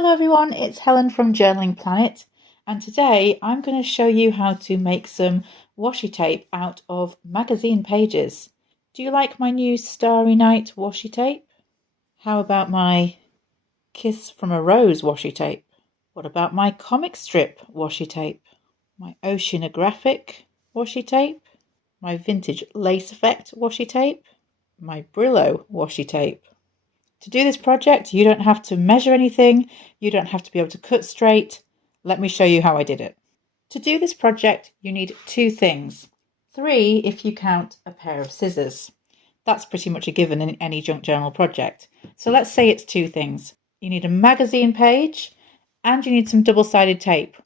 Hello everyone, it's Helen from Journaling Planet, and today I'm going to show you how to make some washi tape out of magazine pages. Do you like my new Starry Night washi tape? How about my Kiss from a Rose washi tape? What about my comic strip washi tape? My oceanographic washi tape? My vintage lace effect washi tape? My Brillo washi tape? To do this project, you don't have to measure anything, you don't have to be able to cut straight. Let me show you how I did it. To do this project, you need two things. Three if you count a pair of scissors. That's pretty much a given in any junk journal project. So let's say it's two things. You need a magazine page and you need some double-sided tape.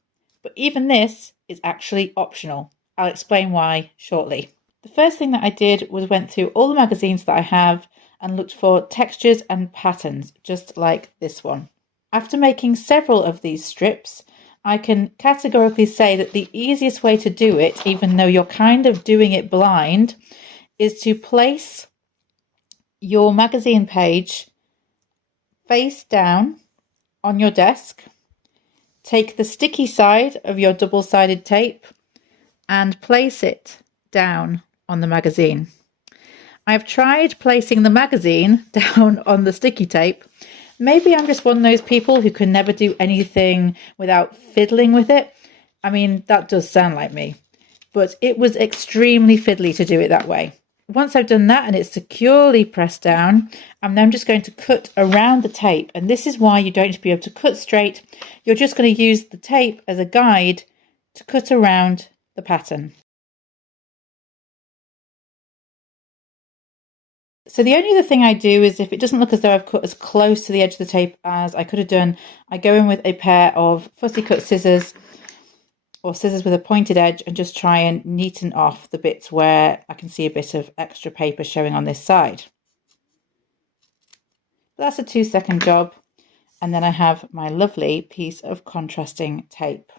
But even this is actually optional. I'll explain why shortly. The first thing that I did was went through all the magazines that I have and looked for textures and patterns, just like this one. After making several of these strips, I can categorically say that the easiest way to do it, even though you're kind of doing it blind, is to place your magazine page face down on your desk, take the sticky side of your double-sided tape and place it down on the magazine. I've tried placing the magazine down on the sticky tape. Maybe I'm just one of those people who can never do anything without fiddling with it. I mean, that does sound like me, but it was extremely fiddly to do it that way. Once I've done that and it's securely pressed down, I'm then just going to cut around the tape. And this is why you don't need to be able to cut straight. You're just going to use the tape as a guide to cut around the pattern. So the only other thing I do is if it doesn't look as though I've cut as close to the edge of the tape as I could have done, I go in with a pair of fussy cut scissors or scissors with a pointed edge and just try and neaten off the bits where I can see a bit of extra paper showing on this side. That's a 2-second job. And then I have my lovely piece of contrasting tape.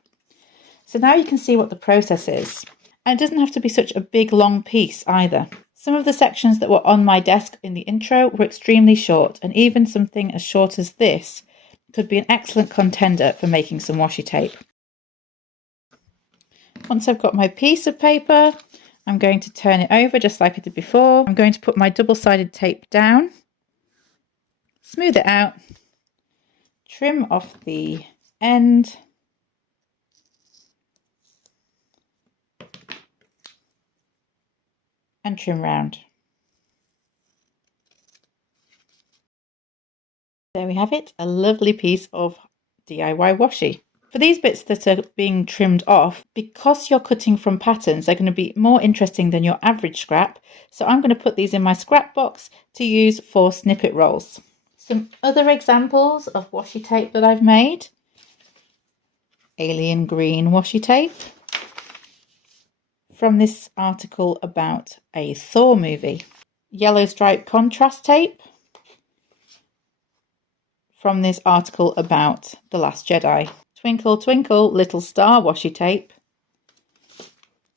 So now you can see what the process is. And it doesn't have to be such a big long piece either. Some of the sections that were on my desk in the intro were extremely short, and even something as short as this could be an excellent contender for making some washi tape. Once I've got my piece of paper, I'm going to turn it over just like I did before. I'm going to put my double-sided tape down, smooth it out, trim off the end, and trim round. There we have it, a lovely piece of DIY washi. For these bits that are being trimmed off, because you're cutting from patterns, they're going to be more interesting than your average scrap. So I'm going to put these in my scrap box to use for snippet rolls. Some other examples of washi tape that I've made. Alien green washi tape. From this article about a Thor movie. Yellow stripe contrast tape. From this article about The Last Jedi. Twinkle Twinkle Little Star washi tape.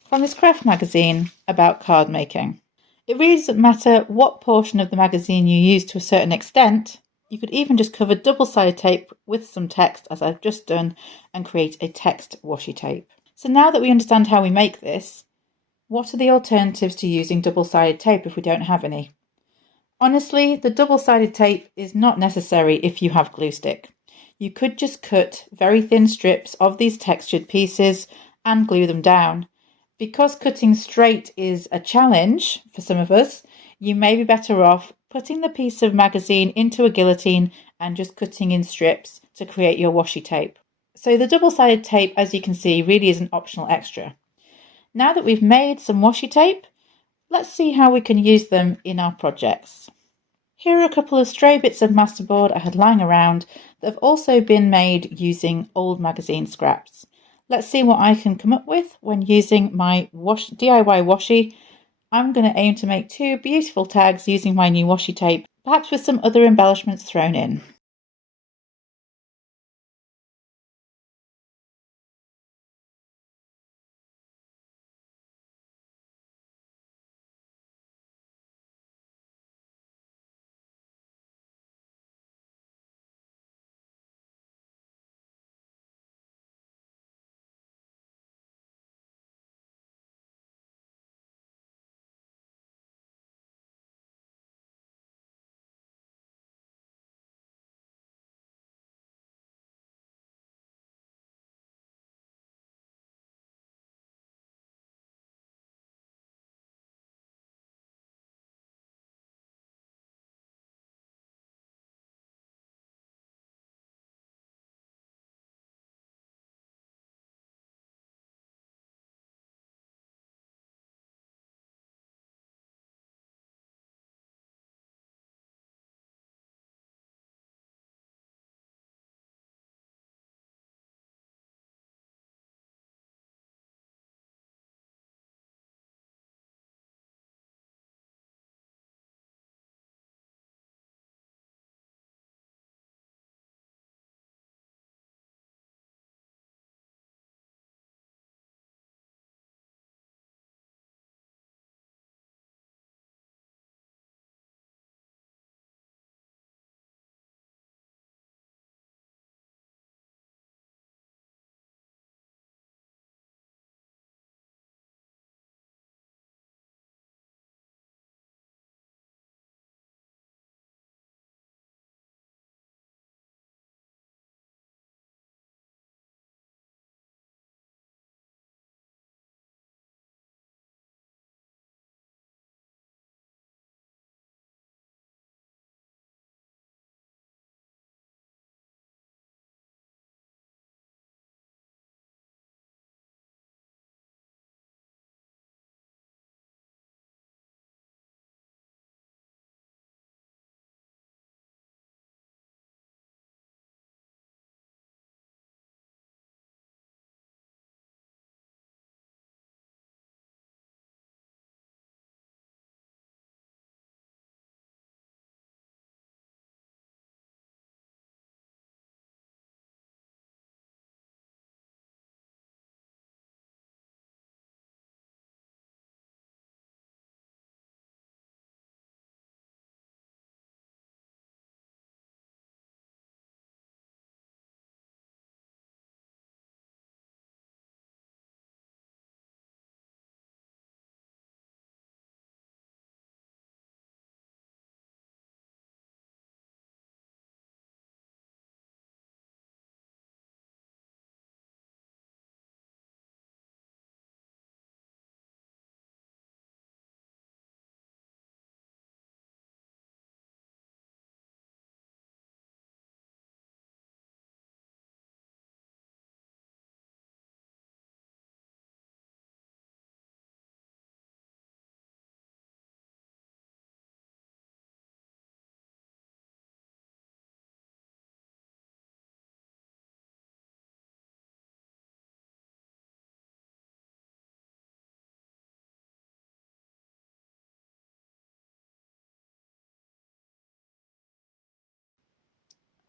From this craft magazine about card making. It really doesn't matter what portion of the magazine you use to a certain extent. You could even just cover double-sided tape with some text, as I've just done, and create a text washi tape. So now that we understand how we make this, what are the alternatives to using double-sided tape if we don't have any? Honestly, the double-sided tape is not necessary if you have glue stick. You could just cut very thin strips of these textured pieces and glue them down. Because cutting straight is a challenge for some of us, you may be better off putting the piece of magazine into a guillotine and just cutting in strips to create your washi tape. So the double-sided tape, as you can see, really is an optional extra. Now that we've made some washi tape, let's see how we can use them in our projects. Here are a couple of stray bits of masterboard I had lying around that have also been made using old magazine scraps. Let's see what I can come up with when using my DIY washi. I'm going to aim to make 2 beautiful tags using my new washi tape, perhaps with some other embellishments thrown in.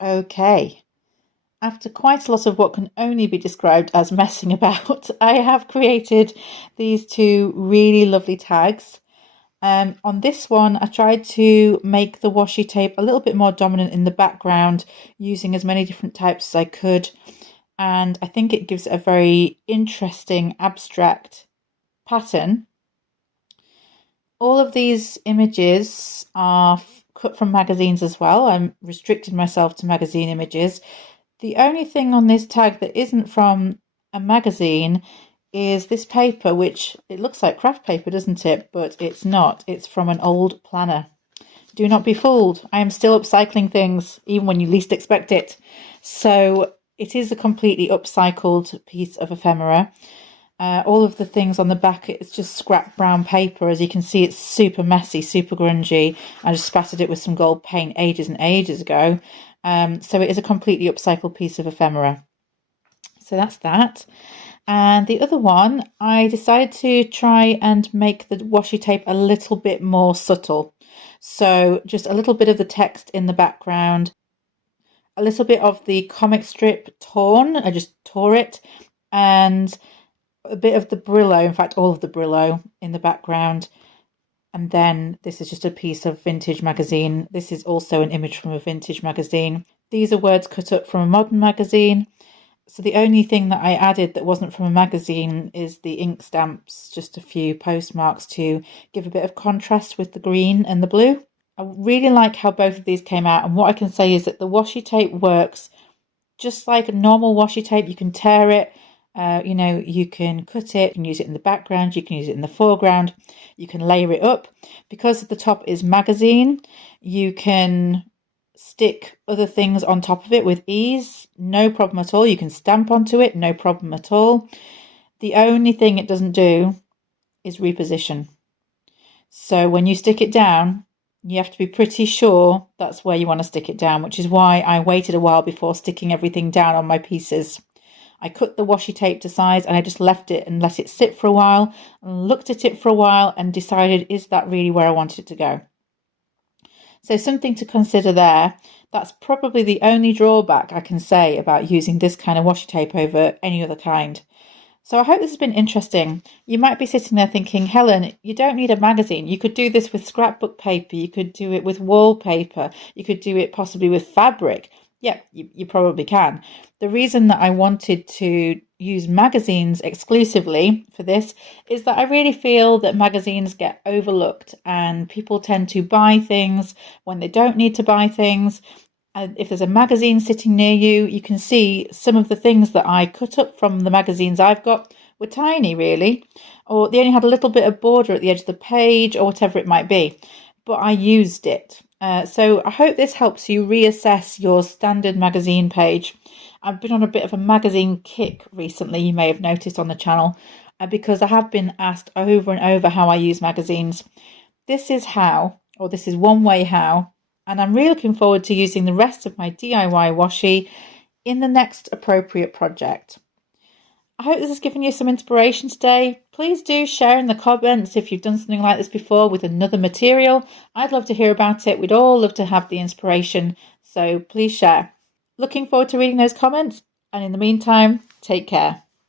Okay, after quite a lot of what can only be described as messing about, I have created these two really lovely tags. On this one, I tried to make the washi tape a little bit more dominant in the background using as many different types as I could. And I think it gives it a very interesting abstract pattern. All of these images are cut from magazines as well. I'm restricted myself to magazine images. The only thing on this tag that isn't from a magazine is this paper, which it looks like craft paper, doesn't it? But it's not. It's from an old planner. Do not be fooled. I am still upcycling things, even when you least expect it. So it is a completely upcycled piece of ephemera. All of the things on the back, it's just scrap brown paper. As you can see, it's super messy, super grungy. I just spattered it with some gold paint ages and ages ago. So it is a completely upcycled piece of ephemera. So that's that. And the other one, I decided to try and make the washi tape a little bit more subtle. So just a little bit of the text in the background, a little bit of the comic strip torn. I just tore it, and a bit of the Brillo, in fact, all of the Brillo in the background. And then this is just a piece of vintage magazine. This is also an image from a vintage magazine. These are words cut up from a modern magazine. So the only thing that I added that wasn't from a magazine is the ink stamps, just a few postmarks to give a bit of contrast with the green and the blue. I really like how both of these came out, and what I can say is that the washi tape works just like a normal washi tape. You can tear it, you can cut it, you can use it in the background, you can use it in the foreground, you can layer it up. Because the top is magazine, you can stick other things on top of it with ease, no problem at all. You can stamp onto it, no problem at all. The only thing it doesn't do is reposition. So when you stick it down, you have to be pretty sure that's where you want to stick it down, which is why I waited a while before sticking everything down on my pieces. I cut the washi tape to size and I just left it and let it sit for a while and looked at it for a while and decided, is that really where I wanted it to go? So something to consider there. That's probably the only drawback I can say about using this kind of washi tape over any other kind. So I hope this has been interesting. You might be sitting there thinking, Helen, you don't need a magazine. You could do this with scrapbook paper. You could do it with wallpaper. You could do it possibly with fabric. Yeah, you probably can. The reason that I wanted to use magazines exclusively for this is that I really feel that magazines get overlooked and people tend to buy things when they don't need to buy things. If there's a magazine sitting near you, you can see some of the things that I cut up from the magazines I've got were tiny, really, or they only had a little bit of border at the edge of the page or whatever it might be, but I used it. So I hope this helps you reassess your standard magazine page. I've been on a bit of a magazine kick recently, you may have noticed on the channel, because I have been asked over and over how I use magazines. This is how, or this is one way how, and I'm really looking forward to using the rest of my DIY washi in the next appropriate project. I hope this has given you some inspiration today. Please do share in the comments if you've done something like this before with another material. I'd love to hear about it. We'd all love to have the inspiration, so please share. Looking forward to reading those comments, and in the meantime, take care.